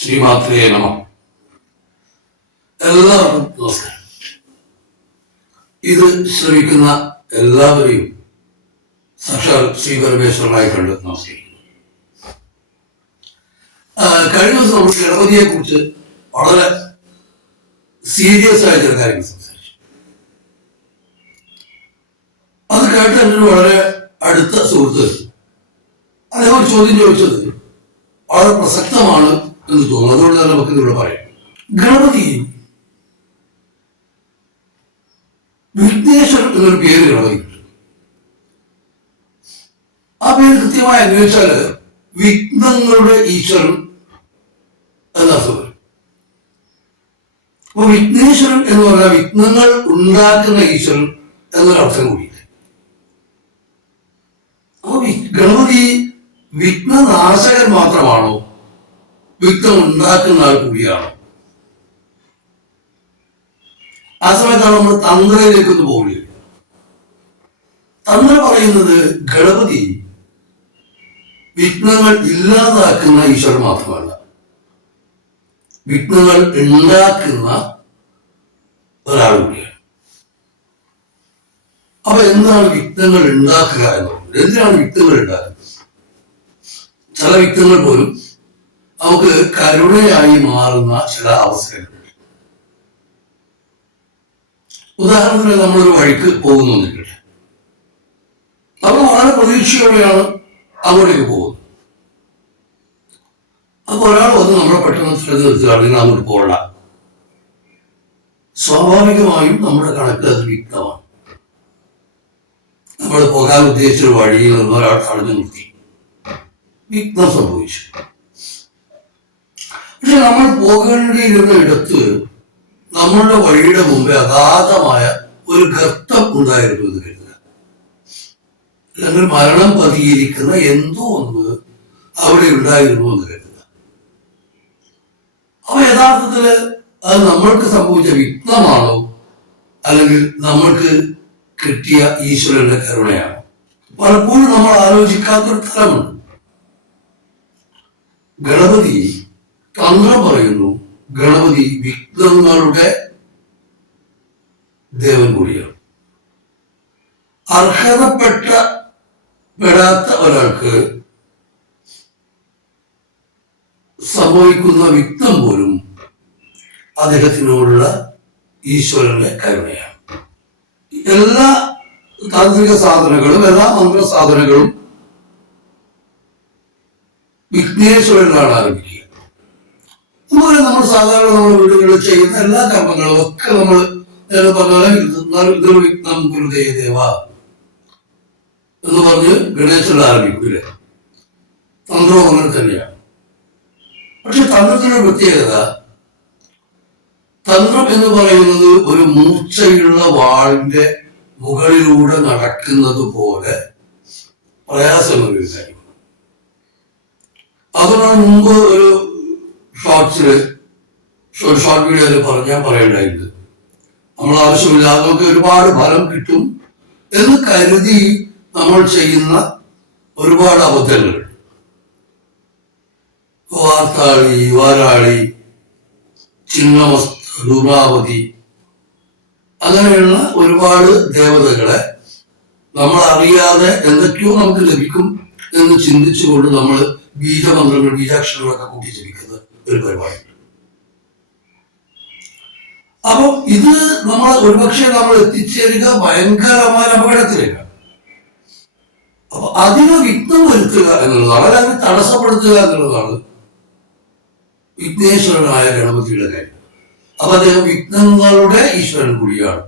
ശ്രീമാത്രേ നമഃ. എല്ലാവർക്കും നമസ്കാരം. ഇത് ശ്രമിക്കുന്ന എല്ലാവരെയും സാക്ഷാൽ ശ്രീ പരമേശ്വരനായി കണ്ട് നമസ്കരിക്കുന്നു. കഴിഞ്ഞ ദിവസം നമ്മൾ ഗണപതിയെ കുറിച്ച് വളരെ സീരിയസ് ആയ ചില കാര്യങ്ങൾ സംസാരിച്ചു. അത് കേട്ട് എൻ്റെ വളരെ അടുത്ത സുഹൃത്ത് അദ്ദേഹം ഒരു ചോദ്യം ചോദിച്ചത് വളരെ പ്രസക്തമാണ് എന്ന് തോന്നുന്നു. അതുകൊണ്ട് തന്നെ നമുക്ക് ഇവിടെ പറയാം. ഗണപതി വിഘ്നേശ്വരൻ എന്നൊരു പേര് ഗണപതി. ആ പേര് കൃത്യമായി അന്വേഷിച്ചാല് വിഘ്നങ്ങളുടെ ഈശ്വരൻ എന്നർത്ഥം വരും. അപ്പൊ വിഘ്നേശ്വരൻ എന്ന് പറഞ്ഞാൽ വിഘ്നങ്ങൾ ഉണ്ടാക്കുന്ന ഈശ്വരൻ എന്നൊരർത്ഥം കൂടിയില്ല. അപ്പൊ ഗണപതി വിഘ്നനാശകൻ മാത്രമാണോ, വിഘ്നം ഉണ്ടാക്കുന്ന ആൾ കൂടിയാണോ? ആ സമയത്താണ് നമ്മൾ തന്ത്രയിലേക്ക് ഒന്ന് പോവുകയില്ല. തന്ത്ര പറയുന്നത് ഗണപതി വിഘ്നങ്ങൾ ഇല്ലാതാക്കുന്ന ഈശ്വരൻ മാത്രമല്ല, വിഘ്നങ്ങൾ ഉണ്ടാക്കുന്ന ഒരാൾ കൂടിയാണ്. അപ്പൊ എന്താണ് വിഘ്നങ്ങൾ ഉണ്ടാക്കുക എന്നുള്ളത്? എന്തിനാണ് വിഘ്നങ്ങൾ ഉണ്ടാക്കുന്നത്? ചില വിഘ്നങ്ങൾ പോലും നമുക്ക് കരുണയായി മാറുന്ന ചില അവസരങ്ങളുണ്ട്. ഉദാഹരണത്തിന് നമ്മളൊരു വഴിക്ക് പോകുന്നില്ല, നമ്മൾ വളരെ പ്രതീക്ഷയോടെയാണ് അങ്ങോട്ടേക്ക് പോകുന്നത്. അപ്പൊ ഒരാൾ വന്ന് നമ്മളെ പെട്ടെന്ന് തിരഞ്ഞെടുത്തുകയാണ്, നിങ്ങൾ അങ്ങോട്ട് പോകണ്ട. സ്വാഭാവികമായും നമ്മുടെ കണക്ക് അത് വിഘ്നമാണ്. നമ്മൾ പോകാൻ ഉദ്ദേശിച്ചൊരു വഴിയിൽ നിന്ന് ഒരാൾ തടഞ്ഞു നിർത്തി, വിഘ്നം സംഭവിച്ചു. പക്ഷെ നമ്മൾ പോകേണ്ടിയിരുന്ന ഇടത്ത് നമ്മളുടെ വഴിയുടെ മുമ്പേ അഗാധമായ ഒരു ഗർത്തം ഉണ്ടായിരുന്നു എന്ന് കരുതുക. അല്ലെങ്കിൽ മരണം പതിയിരിക്കുന്ന എന്തോ ഒന്ന് അവിടെ ഉണ്ടായിരുന്നു എന്ന് കരുതുക. അപ്പൊ യഥാർത്ഥത്തില് അത് നമ്മൾക്ക് സംഭവിച്ച വിഘ്നമാണോ, അല്ലെങ്കിൽ നമ്മൾക്ക് കിട്ടിയ ഈശ്വരന്റെ കരുണയാണോ? പലപ്പോഴും നമ്മൾ ആലോചിക്കാത്തൊരു തലമുണ്ട്. ഗണപതി തന്ത്രം പറയുന്നു, ഗണപതി വിഘ്നങ്ങളുടെ ദേവൻ കൂടിയാണ്. പെടാത്ത ഒരാൾക്ക് സംഭവിക്കുന്ന വിഘ്നം പോലും അദ്ദേഹത്തിനോടുള്ള ഈശ്വരന്റെ കരുണയാണ്. എല്ലാ താന്ത്രിക സാധനങ്ങളും എല്ലാ മന്ത്ര സാധനങ്ങളും വിഘ്നേശ്വരനാണ് ആരംഭിക്കുക. അതുപോലെ നമ്മൾ സാധാരണ നമ്മുടെ വീടുകളിൽ ചെയ്യുന്ന എല്ലാ കർമ്മങ്ങളും ഒക്കെ നമ്മൾ വിഘ്നം ഗുരുദേവ എന്ന് പറഞ്ഞ് ഗണേശൻ ആരംഭിക്കൂലേ. തന്ത്രവും അങ്ങനെ തന്നെയാണ്. പക്ഷെ തന്ത്രത്തിന്റെ പ്രത്യേകത, തന്ത്രം എന്ന് പറയുന്നത് ഒരു മൂർച്ചയുള്ള വാളിന്റെ മുകളിലൂടെ നടക്കുന്നത് പോലെ പ്രയാസമൊരു കാര്യം. അതുകൊണ്ടാണ് മുമ്പ് ഒരു ഷോർട്ട് വീഡിയോയിൽ പറയേണ്ടായിരുന്നത്, നമ്മൾ ആവശ്യമില്ലാതെ നമുക്ക് ഒരുപാട് ഫലം കിട്ടും എന്ന് കരുതി നമ്മൾ ചെയ്യുന്ന ഒരുപാട് അബദ്ധങ്ങളുണ്ട്. വാർത്താളി, വാരാളി, ചിന്നമസ്ത, ദുർഗാവതി, അങ്ങനെയുള്ള ഒരുപാട് ദേവതകളെ നമ്മൾ അറിയാതെ എന്തൊക്കെയോ നമുക്ക് ലഭിക്കും എന്ന് ചിന്തിച്ചുകൊണ്ട് നമ്മൾ ബീജമന്ത്രങ്ങൾ, ബീജാക്ഷരങ്ങളൊക്കെ കൂട്ടി ജപിക്കുന്ന ഒരു പരിപാടി. അപ്പൊ ഇത് നമ്മൾ ഒരുപക്ഷെ നമ്മൾ എത്തിച്ചേരുക ഭയങ്കരമായ അപകടത്തിലേക്കാണ്. അപ്പൊ അതിന് വിഘ്നം വരുത്തുക എന്നുള്ളതാണ്, അല്ലെങ്കിൽ അതിനെ തടസ്സപ്പെടുത്തുക എന്നുള്ളതാണ് വിഘ്നേശ്വരനായ ഗണപതിയുടെ കാര്യം. അപ്പൊ അദ്ദേഹം വിഘ്നങ്ങളുടെ ഈശ്വരൻ കൂടിയാണ്.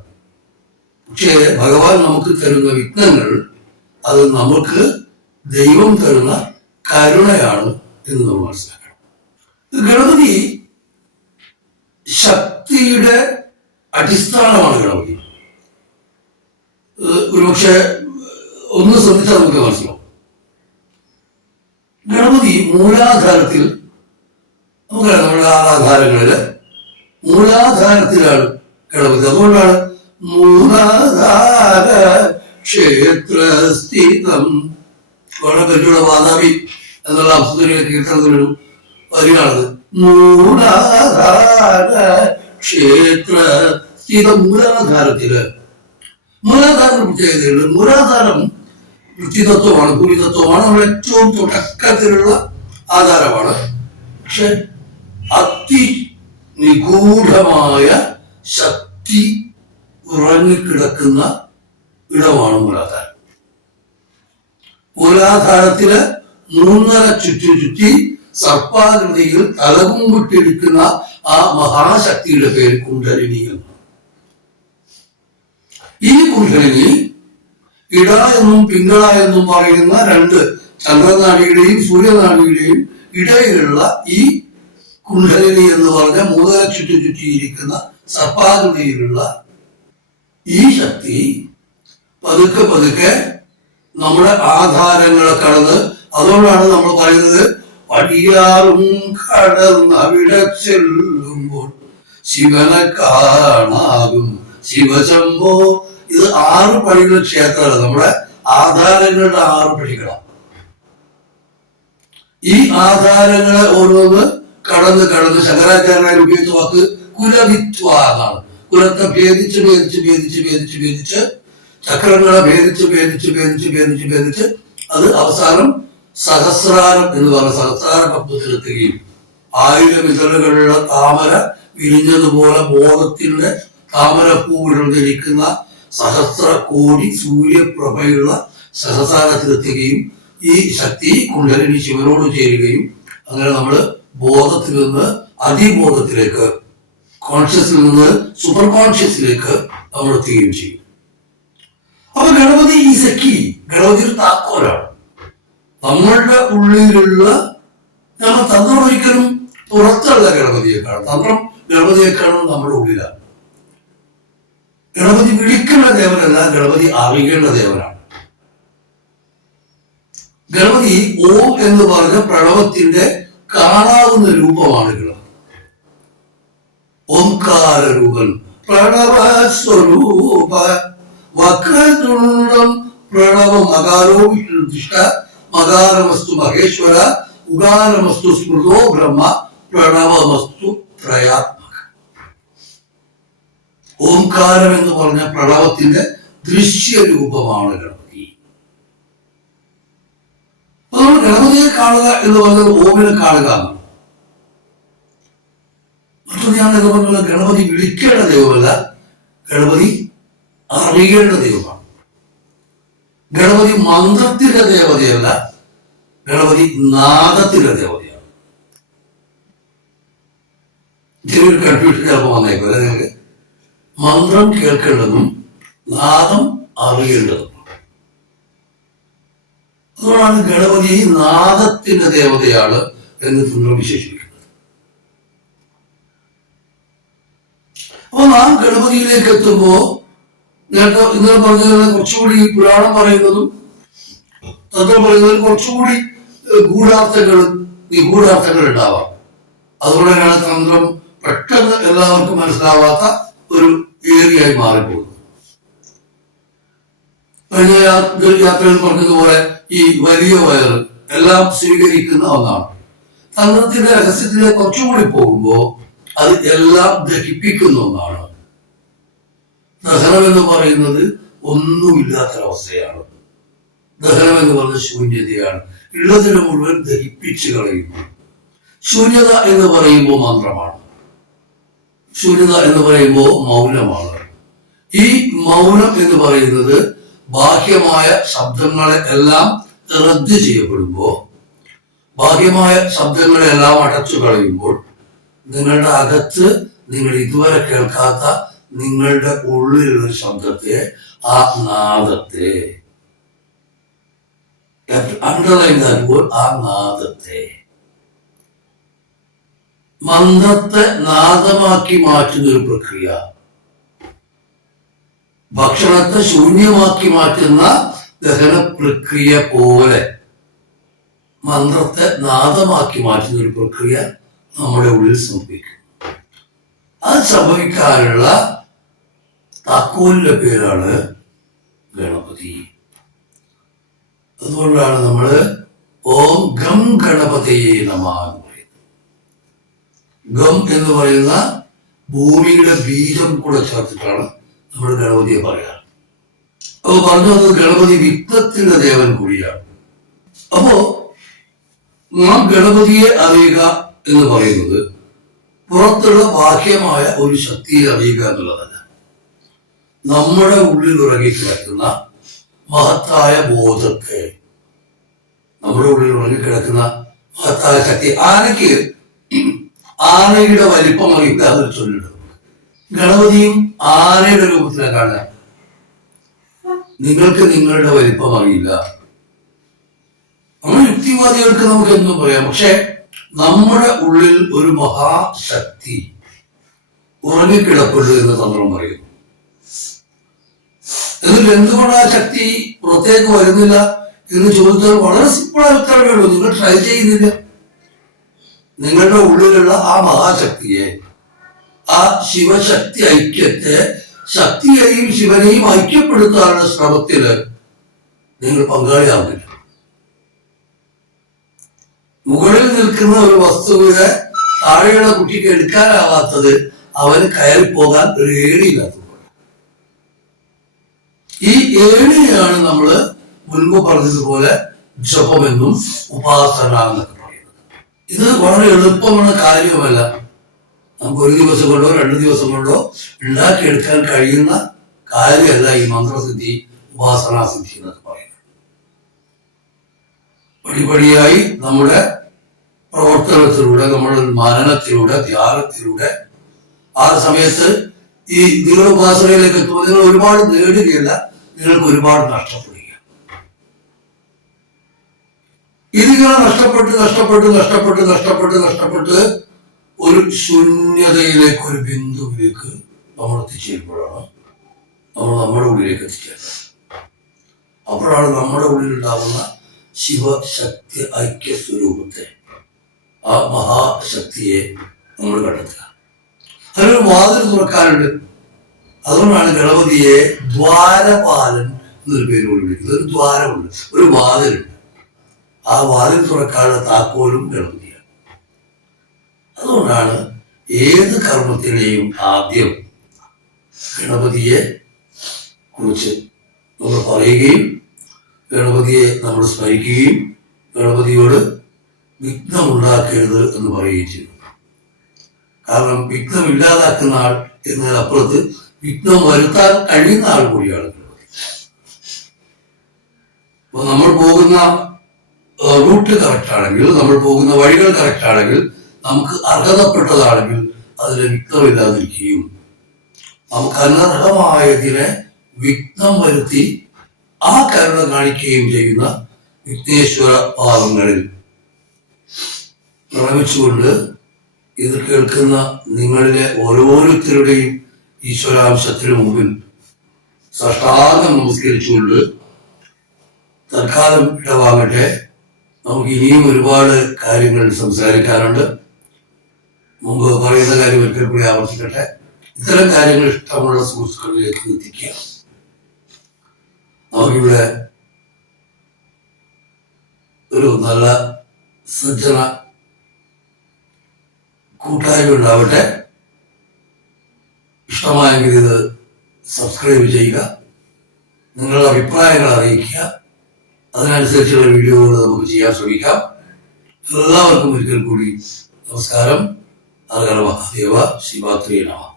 പക്ഷേ ഭഗവാൻ നമുക്ക് തരുന്ന വിഘ്നങ്ങൾ അത് നമുക്ക് ദൈവം തരുന്ന കരുണയാണ് എന്ന് നമ്മൾ മനസ്സിലാക്കണം. ഗണപതി ശക്തിയുടെ അടിസ്ഥാനമാണ്. ഗണപതി ഒരുപക്ഷെ ഒന്ന് ശ്രദ്ധിച്ചാൽ നമുക്ക് മനസ്സിലാവും. ഗണപതി മൂലാധാരത്തിൽ, നമുക്കറിയാം നമ്മുടെ ആരാധാരങ്ങളില് മൂലാധാരത്തിലാണ് ഗണപതി. അതുകൊണ്ടാണ് മൂലാധാര ക്ഷേത്രസ്ഥിതം, വളരെ പറ്റിയുള്ള വാതാവി എന്നുള്ള അബ്ദുലിന്റെ കീർത്തനത്തിലൊരു വരിയാണത്. മൂലാധാര ക്ഷേത്ര സ്ഥിത മൂലാധാരത്തില് മൂലാധാരം പ്രത്യേകതയുണ്ട്. മൂലാധാരം പൃഥ്വിതത്വമാണ്, ഭൂരിതത്വമാണ്, നമ്മൾ ഏറ്റവും തുടക്കത്തിലുള്ള ആധാരമാണ്. പക്ഷെ അതി നിഗൂഢമായ ശക്തി ഉറങ്ങിക്കിടക്കുന്ന ഇടമാണ് മൂലാധാരം. മൂലാധാരത്തില് 3.5 ചുറ്റി സർപ്പാകൃതിയിൽ തലകുമ്പിട്ടിരിക്കുന്ന ആ മഹാശക്തിയുടെ പേര് കുണ്ഡലിനി എന്ന്. ഈ കുണ്ഡലിനി ഇട എന്നും പിങ്കള എന്നും പറയുന്ന 2 ചന്ദ്രനാടിയുടെയും സൂര്യനാടിയുടെയും ഇടയിലുള്ള ഈ കുണ്ഡലിനി എന്ന് പറഞ്ഞ 3.5 ചുറ്റിയിരിക്കുന്ന സർപ്പാകൃതിയിലുള്ള ഈ ശക്തി പതുക്കെ പതുക്കെ നമ്മുടെ ആധാരങ്ങളെ കടന്ന്, അതുകൊണ്ടാണ് നമ്മൾ പറയുന്നത് പടിയാറും കടന്നവിടെ ചെല്ലുമ്പോൾ ശിവനെ കാണാകും ശിവശംഭോ. ഇത് 6 പടികളുടെ ക്ഷേത്രമാണ്, നമ്മുടെ ആധാരങ്ങളുടെ 6 പടികളാണ്. ഈ ആധാരങ്ങളെ ഓരോന്ന് കടന്ന് കടന്ന് ശങ്കരാചാര്യന്മാർ ഉപയോഗിച്ച വാക്ക് കുലവിത്വ എന്നാണ്. കുലത്തെ ഭേദിച്ച് ചക്രങ്ങളെ ഭേദിച്ച് അത് അവസാനം സഹസ്രാരം എന്ന് പറഞ്ഞ സഹസ്രാര പത്മത്തിലെത്തുകയും 1000 ഇതളുകളുള്ള താമര വിരിഞ്ഞതുപോലെ ബോധത്തിന്റെ താമരപ്പൂ വിടർന്നിരിക്കുന്ന സഹസ്ര കോടി സൂര്യപ്രഭയുള്ള സഹസ്രാരത്തിലെത്തുകയും ഈ ശക്തി കുണ്ഡലിനി ശിവനോട് ചേരുകയും അങ്ങനെ നമ്മൾ ബോധത്തിൽ നിന്ന് അതിബോധത്തിലേക്ക്, കോൺഷ്യസിൽ നിന്ന് സൂപ്പർ കോൺഷ്യസിലേക്ക് നമ്മൾ എത്തുകയും ചെയ്യും. അപ്പൊ ഗണപതി ഈ സഖി, ഗണപതി ഒരു താക്കോലാണ്. നമ്മളുടെ ഉള്ളിലുള്ള തന്ത്രം ഒരിക്കലും പുറത്തുള്ള ഗണപതിയെക്കാളും, തന്ത്രം ഗണപതിയെക്കാളും നമ്മുടെ ഉള്ളിലാണ്. ഗണപതി വിളിക്കേണ്ട ദേവനല്ല, ഗണപതി അറിയേണ്ട ദേവനാണ്. ഗണപതി ഓം എന്ന് പറഞ്ഞ പ്രണവത്തിന്റെ കാണാവുന്ന രൂപമാണ് ഗണപതി. ഓംകാര രൂപൻ പ്രണവസ്വരൂപ വക്രതുണ്ടം പ്രണവം മകാരോ വിഷ്ണുദിഷ്ട മകാരമസ്തു മഹേശ്വര ഉകാരമസ്തു സ്മൃതോ ബ്രഹ്മ പ്രണവമസ്തു ത്രയാത്മക. ഓംകാരം എന്ന് പറഞ്ഞ പ്രണവത്തിന്റെ ദൃശ്യരൂപമാണ് ഗണപതി. അപ്പൊ നമ്മൾ ഗണപതിയെ കാണുക എന്ന് പറഞ്ഞത് ഓമിനെ കാണുക എന്നാണ്. മറ്റൊന്ന് ഞാൻ പറഞ്ഞ ഗണപതി വിളിക്കേണ്ട ദൈവമല്ല, ഗണപതി അറിയേണ്ട ദൈവമാണ്. ഗണപതി മന്ത്രത്തിന്റെ ദേവതയല്ല, ഗണപതി നാദത്തിന്റെ ദേവതയാണ്. ചെറിയൊരു കൺഫ്യൂഷൻ ചിലപ്പോൾ വന്നേക്കും അല്ലെ നിങ്ങൾക്ക്. മന്ത്രം കേൾക്കേണ്ടതും നാദം അറിയേണ്ടതും. അതുകൊണ്ടാണ് ഗണപതി നാദത്തിന്റെ ദേവതയാണ് എന്ന് തുന്നൽ വിശേഷിപ്പിക്കുന്നത്. അപ്പൊ നാം ഗണപതിയിലേക്ക് എത്തുമ്പോ നേരത്തെ ഇന്നലെ പറഞ്ഞത് കുറച്ചുകൂടി പുരാണം പറയുന്നതും തന്ത്രം പറയുന്നതിൽ കുറച്ചുകൂടി നിഗൂഢാർത്ഥങ്ങൾ ഉണ്ടാവാം. അതുകൊണ്ട് തന്നെയാണ് തന്ത്രം പെട്ടെന്ന് എല്ലാവർക്കും മനസ്സിലാവാത്ത ഒരു ഏരിയയായി മാറിപ്പോകുന്നത്. കഴിഞ്ഞ യാത്രയിൽ പറഞ്ഞതുപോലെ ഈ വലിയ വയറ് എല്ലാം സ്വീകരിക്കുന്ന ഒന്നാണ്. തന്ത്രത്തിന്റെ രഹസ്യത്തിലേക്ക് കുറച്ചുകൂടി പോകുമ്പോ അത് എല്ലാം ദഹിപ്പിക്കുന്ന ഒന്നാണ്. ദഹനം എന്ന് പറയുന്നത് ഒന്നുമില്ലാത്തൊരവസ്ഥയാണ്. ദഹനം എന്ന് പറയുന്നത് ശൂന്യതയാണ്. ഉള്ളതിനെ മുഴുവൻ ദഹിപ്പിച്ചു കളയുന്നു. ശൂന്യത എന്ന് പറയുമ്പോൾ മന്ത്രമാണ്. ശൂന്യത എന്ന് പറയുമ്പോൾ മൗനമാണ്. ഈ മൗനം എന്ന് പറയുന്നത് ബാഹ്യമായ ശബ്ദങ്ങളെ എല്ലാം റദ്ദ് ചെയ്യപ്പെടുമ്പോൾ, ബാഹ്യമായ ശബ്ദങ്ങളെ എല്ലാം അടച്ചു കളയുമ്പോൾ നിങ്ങളുടെ അകത്ത് നിങ്ങൾ ഇതുവരെ കേൾക്കാത്ത നിങ്ങളുടെ ഉള്ളിലുള്ള ശബ്ദത്തെ, ആ നാദത്തെ, അണ്ടർലൈൻ ആകുമ്പോൾ ആ നാദത്തെ, മന്ത്രത്തെ നാദമാക്കി മാറ്റുന്ന ഒരു പ്രക്രിയ, ഭക്ഷണത്തെ ശൂന്യമാക്കി മാറ്റുന്ന ദഹന പ്രക്രിയ പോലെ മന്ത്രത്തെ നാദമാക്കി മാറ്റുന്ന ഒരു പ്രക്രിയ നമ്മുടെ ഉള്ളിൽ സംഭവിക്കും. അത് സംഭവിക്കാനുള്ള താക്കോലിന്റെ പേരാണ് ഗണപതി. അതുകൊണ്ടാണ് നമ്മൾ ഓം ഗം ഗണപതിയെ നമഃ എന്ന് പറയുന്നത്. ഗം എന്ന് പറയുന്ന ഭൂമിയുടെ ബീജം കൂടെ ചേർത്തിട്ടാണ് നമ്മൾ ഗണപതിയെ പറയാറ്. അപ്പൊ പറഞ്ഞു വന്നത് ഗണപതി വിഘ്നത്തിന്റെ ദേവൻ കൂടിയാണ്. അപ്പോ നാം ഗണപതിയെ അറിയുക എന്ന് പറയുന്നത് പുറത്തുള്ള ബാഹ്യമായ ഒരു ശക്തിയെ അറിയുക എന്നുള്ളതല്ല. നമ്മുടെ ഉള്ളിൽ ഉറങ്ങിക്കിടക്കുന്ന മഹത്തായ ബോധത്തെ, നമ്മുടെ ഉള്ളിൽ ഉറങ്ങിക്കിടക്കുന്ന മഹത്തായ ശക്തി. ആനയുടെ വലിപ്പം അറിയില്ല, അതൊരു ചൊല്ലിടും. ഗണപതിയും ആനയുടെ രൂപത്തിലാണ് കാണുക. നിങ്ങൾക്ക് നിങ്ങളുടെ വലിപ്പം അറിയില്ല. നമ്മൾ യുക്തിവാദികൾക്ക് നമുക്ക് എന്നും പറയാം. പക്ഷെ നമ്മുടെ ഉള്ളിൽ ഒരു മഹാശക്തി ഉറങ്ങിക്കിടപ്പുണ്ട് എന്ന് തന്ത്രം പറയുന്നു. എന്നിട്ട് എന്തുകൊണ്ട് ആ ശക്തി പുറത്തേക്ക് വരുന്നില്ല എന്ന് ചോദിച്ചാൽ വളരെ സിമ്പിളായ ഉത്തരവേ ഉള്ളൂ. നിങ്ങൾ ട്രൈ ചെയ്യുന്നില്ല. നിങ്ങളുടെ ഉള്ളിലുള്ള ആ മഹാശക്തിയെ, ആ ശിവശക്തി ഐക്യത്തെ, ശക്തിയെയും ശിവനെയും ഐക്യപ്പെടുത്താനുള്ള ശ്രമത്തില് നിങ്ങൾ പങ്കാളിയാവുന്നില്ല. മുകളിൽ നിൽക്കുന്ന ഒരു വസ്തുവിനെ താഴെയുള്ള കുട്ടിക്ക് എടുക്കാനാവാത്തത് അവന് കയറിപ്പോകാൻ ഒരു ഏണിയില്ലാത്തത്. ഈ ഏണിയാണ് നമ്മള് മുൻപ് പറഞ്ഞതുപോലെ ജപമെന്നും ഉപാസന എന്നൊക്കെ പറയുന്നത്. ഇത് വളരെ എളുപ്പമുള്ള കാര്യമല്ല. നമുക്ക് ഒരു ദിവസം കൊണ്ടോ 2 ദിവസം കൊണ്ടോ ഉണ്ടാക്കിയെടുക്കാൻ കഴിയുന്ന കാര്യമല്ല ഈ മന്ത്രസിദ്ധി, ഉപാസനാസിദ്ധി എന്നൊക്കെ പറയുന്നത്. പടിപടിയായി നമ്മുടെ പ്രവർത്തനത്തിലൂടെ, നമ്മുടെ മനനത്തിലൂടെ, ധ്യാനത്തിലൂടെ ആ സമയത്ത് ഈ നിങ്ങൾ ഉപാസനയിലേക്ക് എത്തുമ്പോൾ നിങ്ങൾ ഒരുപാട് നേടുകയല്ല, നിങ്ങൾക്ക് ഒരുപാട് നഷ്ടപ്പെടുക. ഇതിങ്ങനെ നഷ്ടപ്പെട്ട് ഒരു ശൂന്യതയിലേക്ക്, ഒരു ബിന്ദുവിലേക്ക് നമ്മൾ എത്തിച്ചേരുമ്പോഴാണ് നമ്മൾ നമ്മുടെ ഉള്ളിലേക്ക് എത്തിച്ചേരുന്നത്. അപ്പോഴാണ് നമ്മുടെ ഉള്ളിലുണ്ടാകുന്ന ശിവശക്തി ഐക്യ സ്വരൂപത്തെ, ആ മഹാശക്തിയെ നമ്മൾ കണ്ടെത്തുക. അതിനൊരു വാതിൽ തുറക്കാറുണ്ട്. അതുകൊണ്ടാണ് ഗണപതിയെ ദ്വാരപാലൻ എന്നൊരു പേര് കൊണ്ട് വിളിക്കുന്നത്. ഒരു ദ്വാരമുണ്ട്, ഒരു വാതിലുണ്ട്. ആ വാതിൽ തുറക്കാനുള്ള താക്കോലും ഗണപതിയാണ്. അതുകൊണ്ടാണ് ഏത് കർമ്മത്തിനെയും ആദ്യം ഗണപതിയെ കുറിച്ച് നമ്മൾ പറയുകയും ഗണപതിയെ നമ്മൾ സ്മരിക്കുകയും ഗണപതിയോട് വിഘ്നമുണ്ടാക്കരുത് എന്ന് പറയുകയും ചെയ്തു. കാരണം വിഘ്നം ഇല്ലാതാക്കുന്ന ആൾ എന്നതിനപ്പുറത്ത് വിഘ്നം വരുത്താൻ കഴിയുന്ന ആൾ കൂടിയാണ് ഗണപതി. അപ്പൊ നമ്മൾ പോകുന്ന റൂട്ട് കറക്റ്റ് ആണെങ്കിൽ, നമ്മൾ പോകുന്ന വഴികൾ കറക്റ്റ് ആണെങ്കിൽ, നമുക്ക് അർഹതപ്പെട്ടതാണെങ്കിൽ അതിന് വിഘ്നമില്ലാതിരിക്കുകയും നമുക്ക് അനർഹമായതിനെ വിഘ്നം വരുത്തി ആ കരുണ കാണിക്കുകയും ചെയ്യുന്ന വിഘ്നേശ്വര പാദങ്ങളിൽ പ്രണമിച്ചുകൊണ്ട് ഇത് കേൾക്കുന്ന നിങ്ങളിലെ ഓരോരുത്തരുടെയും ഈശ്വരാംശത്തിന് മുമ്പിൽ സാഷ്ടാംഗം നമസ്കരിച്ചുകൊണ്ട് തൽക്കാലം ഇടവാങ്ങട്ടെ. നമുക്ക് ഇനിയും ഒരുപാട് കാര്യങ്ങൾ സംസാരിക്കാനുണ്ട്. മുമ്പ് പറയുന്ന കാര്യം ഒരിക്കൽ കൂടി ആവർത്തിക്കട്ടെ. ഇത്തരം കാര്യങ്ങൾ ഇഷ്ടമുള്ള സുഹൃത്തുക്കളിലേക്ക് എത്തിക്കുക. നമുക്കിവിടെ ഒരു നല്ല സജ്ജന കൂട്ടായ്മ ഉണ്ടാവട്ടെ. ഇഷ്ടമായെങ്കിൽ ഇത് സബ്സ്ക്രൈബ് ചെയ്യുക, നിങ്ങളുടെ അഭിപ്രായങ്ങൾ അറിയിക്കുക. അതിനനുസരിച്ചുള്ള വീഡിയോകൾ നമുക്ക് ചെയ്യാൻ ശ്രമിക്കാം. എല്ലാവർക്കും ഒരിക്കൽ കൂടി നമസ്കാരം. ഹര ഹര മഹാദേവ. ശിവാത്രിയ നമഃ.